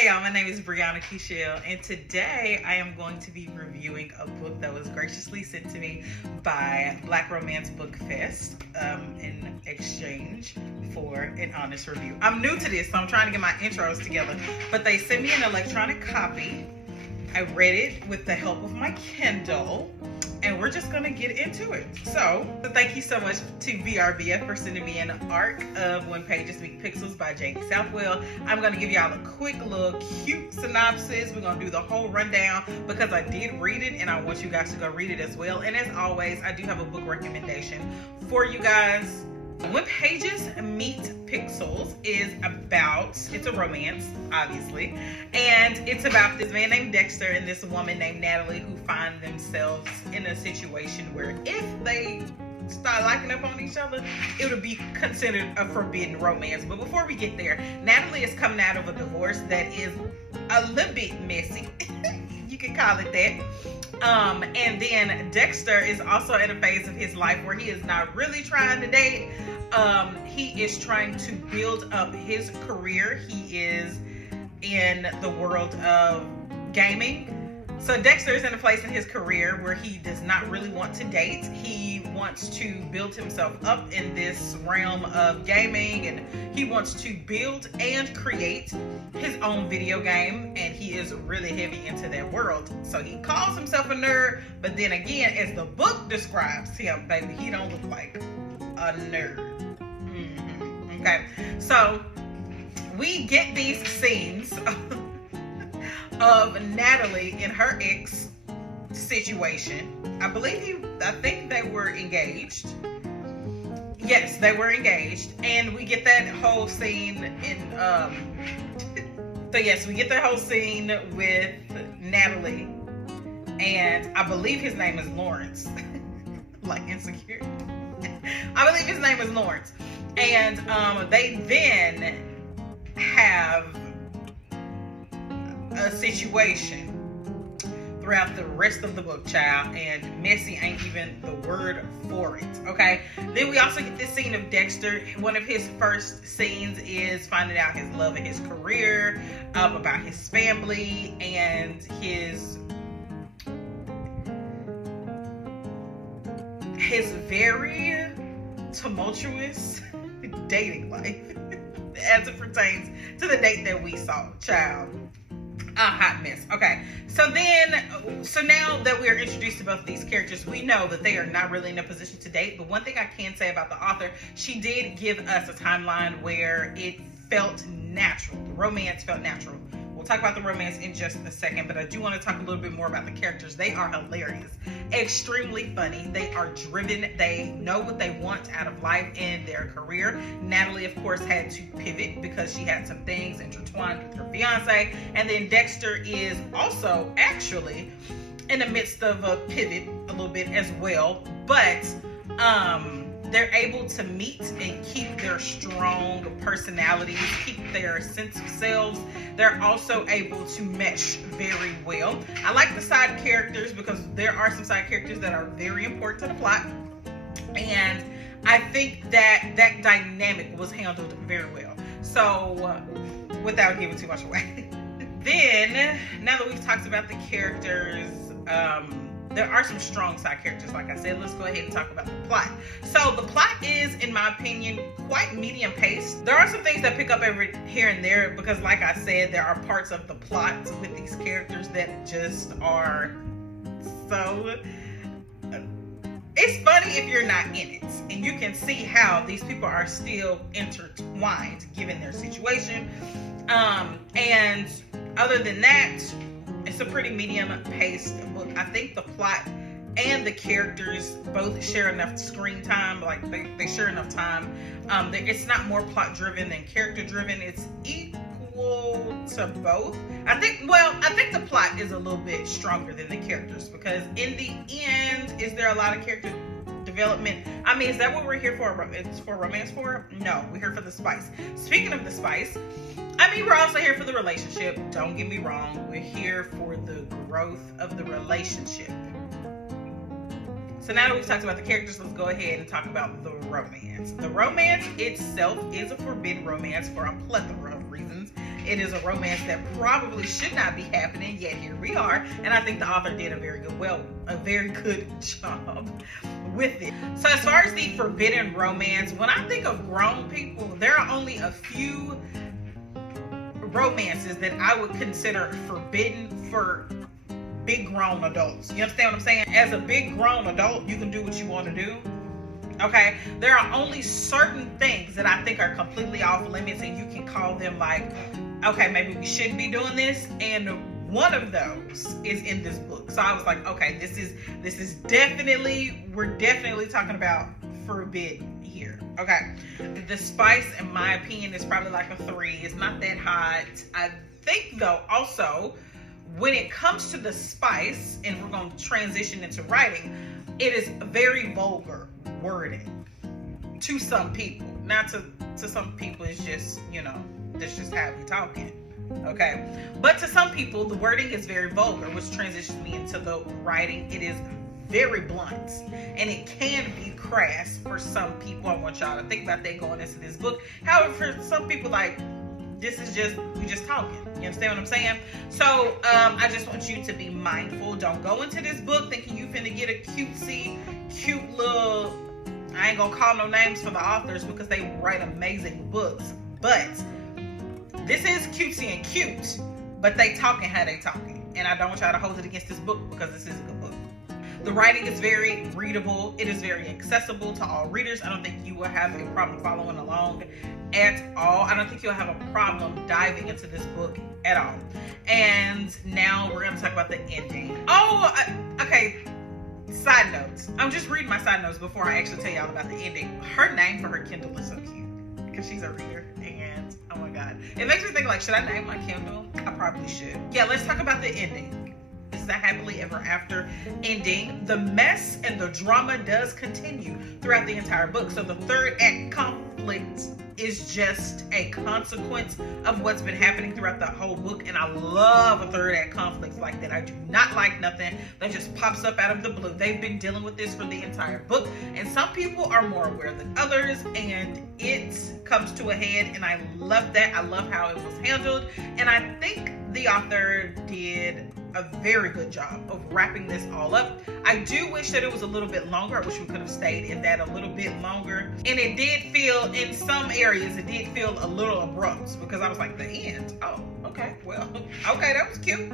Hey y'all, my name is Brianna Keshell, and today I am going to be reviewing a book that was graciously sent to me by Black Romance Book Fest in exchange for an honest review. I'm new to this, so I'm trying to get my intros together, but they sent me an electronic copy. I read it with the help of my Kindle, and we're just gonna get into it. So thank you so much to BRBF for sending me an arc of When Pages Meet Pixels by Janie Southwell. I'm gonna give y'all a quick little cute synopsis. We're gonna do the whole rundown because I did read it and I want you guys to go read it as well. And as always, I do have a book recommendation for you guys. When Pages Meet Pixels is about, it's a romance, obviously, and it's about this man named Dexter and this woman named Natalie who find themselves in a situation where if they start liking up on each other, it would be considered a forbidden romance. But before we get there, Natalie is coming out of a divorce that is a little bit messy. You can call it that. And then Dexter is also in a phase of his life where he is not really trying to date. He is trying to build up his career. He is in the world of gaming. So Dexter is in a place in his career where he does not really want to date. He wants to build himself up in this realm of gaming, and he wants to build and create his own video game, and he is really heavy into that world. So he calls himself a nerd, but then again, as the book describes him, baby, he don't look like a nerd. Okay, so we get these scenes of Natalie in her ex situation. I think they were engaged. Yes, they were engaged, and we get that whole scene in so yes, we get that whole scene with Natalie, and I believe his name is Lawrence. Like Insecure. I believe his name is Lawrence. And they then have a situation throughout the rest of the book, child, and messy ain't even the word for it. Okay, then we also get this scene of Dexter. One of his first scenes is finding out his love and his career, about his family and his very tumultuous dating life as it pertains to the date that we saw, child. A hot mess. Okay, so now that we are introduced to both of these characters, we know that they are not really in a position to date. But one thing I can say about the author, she did give us a timeline where it felt natural. The romance felt natural. We'll talk about the romance in just a second, but I do want to talk a little bit more about the characters. They are hilarious, extremely funny. They are driven. They know what they want out of life and their career. Natalie, of course, had to pivot because she had some things intertwined with her fiance. And then Dexter is also actually in the midst of a pivot a little bit as well. But they're able to meet and keep their strong personalities, keep their sense of selves. They're also able to mesh very well. I like the side characters because there are some side characters that are very important to the plot. And I think that that dynamic was handled very well. So, without giving too much away. Then, now that we've talked about the characters, there are some strong side characters, like I said. Let's go ahead and talk about the plot. So the plot is, in my opinion, quite medium paced. There are some things that pick up every here and there because, like I said, there are parts of the plot with these characters that just are so... It's funny if you're not in it, and you can see how these people are still intertwined given their situation. And other than that, it's a pretty medium-paced book. I think the plot and the characters both share enough screen time. Like they share enough time. It's not more plot-driven than character-driven. It's equal to both. I think the plot is a little bit stronger than the characters because in the end, is there a lot of character development? I mean, is that what we're here for? It's for romance for? No, we're here for the spice. Speaking of the spice, I mean, we're also here for the relationship. Don't get me wrong. We're here for the growth of the relationship. So now that we've talked about the characters, let's go ahead and talk about the romance. The romance itself is a forbidden romance for a plethora of reasons. It is a romance that probably should not be happening, yet here we are. And I think the author did a very good job with it. So as far as the forbidden romance, when I think of grown people, there are only a few romances that I would consider forbidden for big grown adults. You understand what I'm saying? As a big grown adult, you can do what you want to do. Okay, there are only certain things that I think are completely off limits, and you can call them like, okay, maybe we shouldn't be doing this. And one of those is in this book. So I was like, okay, this is definitely, we're definitely talking about forbidden here. Okay, the spice, in my opinion, is probably like a 3. It's not that hot. I think though, also, when it comes to the spice, and we're going to transition into writing, it is very vulgar wording to some people. Not to some people, it's just, you know, that's just how we talking. Okay, but to some people, the wording is very vulgar, which transitions me into the writing. It is very blunt, and it can be crass for some people. I want y'all to think about that going into this book. However, for some people, like, this is just, we just talking. You understand what I'm saying? So I just want you to be mindful. Don't go into this book thinking you finna get a cute little, I ain't gonna call no names for the authors because they write amazing books, but this is cutesy and cute, but they talking how they talking. And I don't want y'all to hold it against this book because this is a good book. The writing is very readable. It is very accessible to all readers. I don't think you will have a problem following along at all. I don't think you'll have a problem diving into this book at all. And now we're going to talk about the ending. Okay. Side notes. I'm just reading my side notes before I actually tell y'all about the ending. Her name for her Kindle is so cute because she's a reader, and oh my god, it makes me think, like, should I name my Kindle? I probably should. Yeah, let's talk about the ending. This is a happily ever after ending. The mess and the drama does continue throughout the entire book. So the third act conflict is just a consequence of what's been happening throughout the whole book. And I love a third act conflict like that. I do not like nothing that just pops up out of the blue. They've been dealing with this for the entire book, and some people are more aware than others, and it comes to a head, and I love that. I love how it was handled, and I think the author did a very good job of wrapping this all up. I do wish that it was a little bit longer. I wish we could have stayed in that a little bit longer. And it did feel, in some areas, it did feel a little abrupt because I was like, the end? Oh, okay, well, okay, that was cute.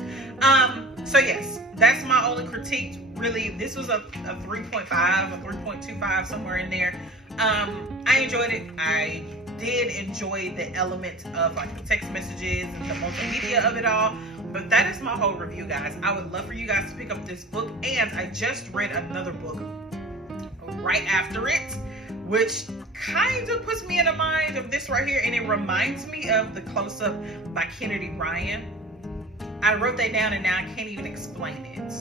So yes, that's my only critique. Really, this was a 3.5, a 3.25, somewhere in there. I enjoyed it. I did enjoy the element of, like, the text messages and the multimedia of it all. But that is my whole review, guys. I would love for you guys to pick up this book, and I just read another book right after it, which kind of puts me in the mind of this right here, and it reminds me of The Close-Up by Kennedy Ryan. I wrote that down, and now I can't even explain it.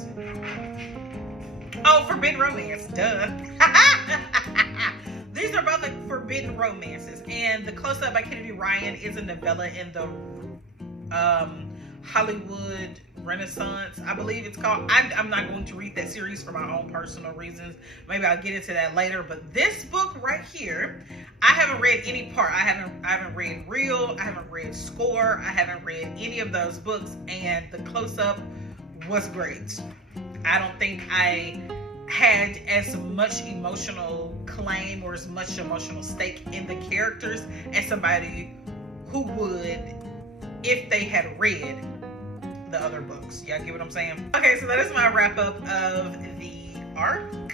Oh, forbidden romance, duh. These are both, like, forbidden romances, and The Close-Up by Kennedy Ryan is a novella in the Hollywood Renaissance, I believe it's called. I'm not going to read that series for my own personal reasons. Maybe I'll get into that later. But this book right here, I haven't read any part. I haven't read Real. I haven't read Score. I haven't read any of those books. And The Close-Up was great. I don't think I had as much emotional claim or as much emotional stake in the characters as somebody who would if they had read the other books. Y'all get what I'm saying? Okay, so that is my wrap up of the arc,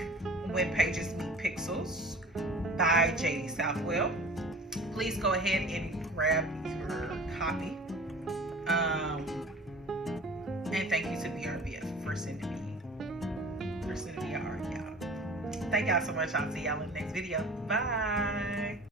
When Pages Meet Pixels by J.D. Southwell. Please go ahead and grab your copy. And thank you to BRBF for sending me an arc, y'all. Thank y'all so much. I'll see y'all in the next video. Bye.